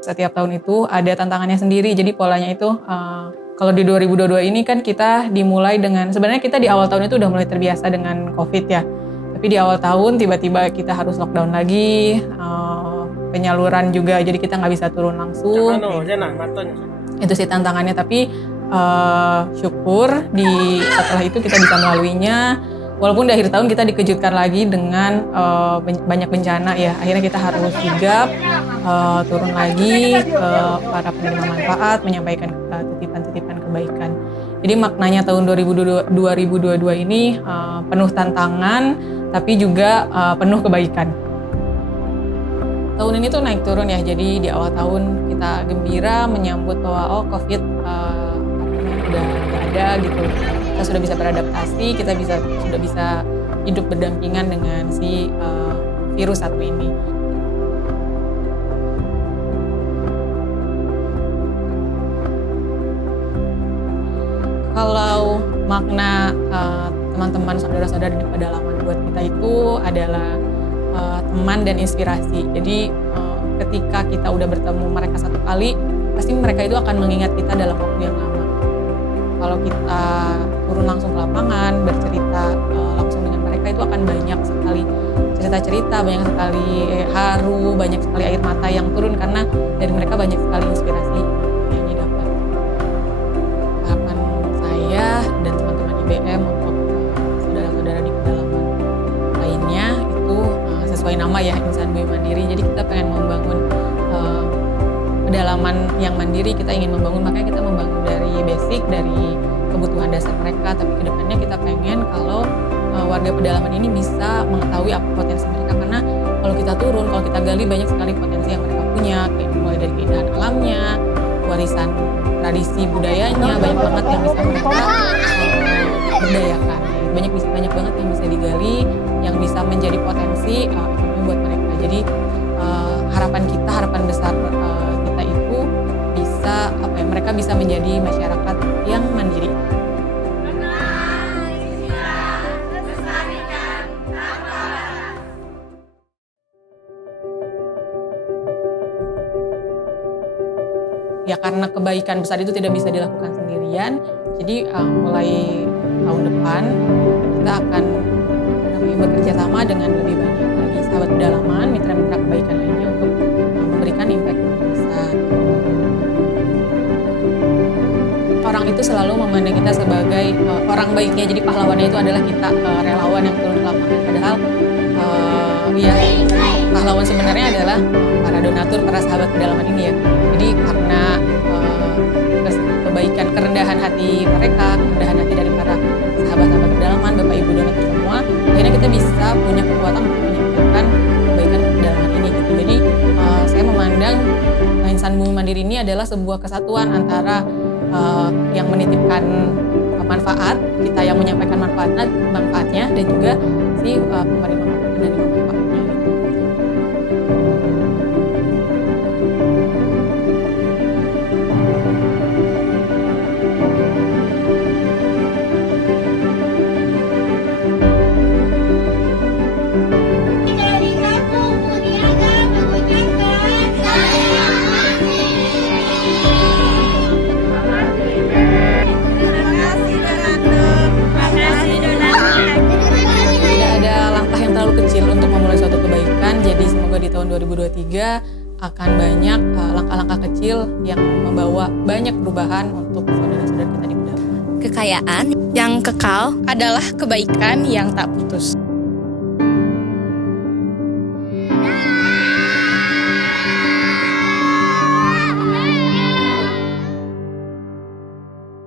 Setiap tahun itu ada tantangannya sendiri, jadi polanya itu kalau di 2022 ini kan kita dimulai dengan, sebenarnya kita di awal tahun itu udah mulai terbiasa dengan COVID ya. Tapi di awal tahun tiba-tiba kita harus lockdown lagi, penyaluran juga, jadi kita nggak bisa turun langsung. Itu sih tantangannya, tapi syukur setelah itu kita bisa melaluinya. Walaupun di akhir tahun kita dikejutkan lagi dengan banyak bencana ya, akhirnya kita harus sigap, turun lagi ke para penerima manfaat, menyampaikan titipan-titipan kebaikan. Jadi maknanya tahun 2022 ini penuh tantangan, tapi juga penuh kebaikan. Tahun ini tuh naik turun ya, jadi di awal tahun kita gembira menyambut bahwa COVID udah gak ada gitu. Kita sudah bisa beradaptasi, kita sudah bisa hidup berdampingan dengan si virus satu ini. Kalau makna teman-teman saudara-saudara di pedalaman buat kita itu adalah teman dan inspirasi. Jadi ketika kita udah bertemu mereka satu kali, pasti mereka itu akan mengingat kita dalam waktu yang lama. Kalau kita turun langsung ke lapangan, bercerita langsung dengan mereka, itu akan banyak sekali cerita-cerita, banyak sekali haru, banyak sekali air mata yang turun karena dari mereka banyak sekali inspirasi yang didapat. Harapan saya dan teman-teman IBM untuk saudara-saudara di pedalaman lainnya itu sesuai nama ya, Insan Bumi Mandiri. Jadi kita pengen membangun pedalaman yang mandiri, kita ingin membangun, makanya kita membangun dari basic, dari kebutuhan dasar mereka, tapi kedepannya kita pengen kalau warga pedalaman ini bisa mengetahui apa potensi mereka, karena kalau kita turun, kalau kita gali banyak sekali potensi yang mereka punya, kayak mulai dari keindahan alamnya, warisan tradisi budayanya, banyak banget yang bisa mereka berdayakan, banyak banget yang bisa digali, yang bisa menjadi potensi ekonomi buat mereka. Jadi harapan besar kita itu bisa mereka bisa menjadi masyarakat yang mandiri. Ya karena kebaikan besar itu tidak bisa dilakukan sendirian, jadi mulai tahun depan kita akan bekerja sama dengan lebih banyak lagi sahabat pedalaman, mitra-mitra kebaikan lainnya untuk memberikan impact yang besar. Orang itu selalu memandang kita sebagai orang baiknya, jadi pahlawannya itu adalah kita, relawan yang turun ke lapangan. Padahal pahlawan sebenarnya adalah para donatur, para sahabat pedalaman ini ya. Jadi karena kebaikan, kerendahan hati mereka, kerendahan hati dari para sahabat-sahabat pedalaman, Bapak Ibu donatur semua, akhirnya kita bisa punya kekuatan untuk menyampaikan kebaikan pedalaman ini gitu. Jadi saya memandang Insan Bumi Mandiri ini adalah sebuah kesatuan antara yang menitipkan manfaat, kita yang menyampaikan manfaatnya, dan juga si penerima manfaatnya. Untuk memulai suatu kebaikan, jadi semoga di tahun 2023 akan banyak langkah-langkah kecil yang membawa banyak perubahan untuk saudara-saudara kita di pedalaman. Kekayaan yang kekal adalah kebaikan yang tak putus.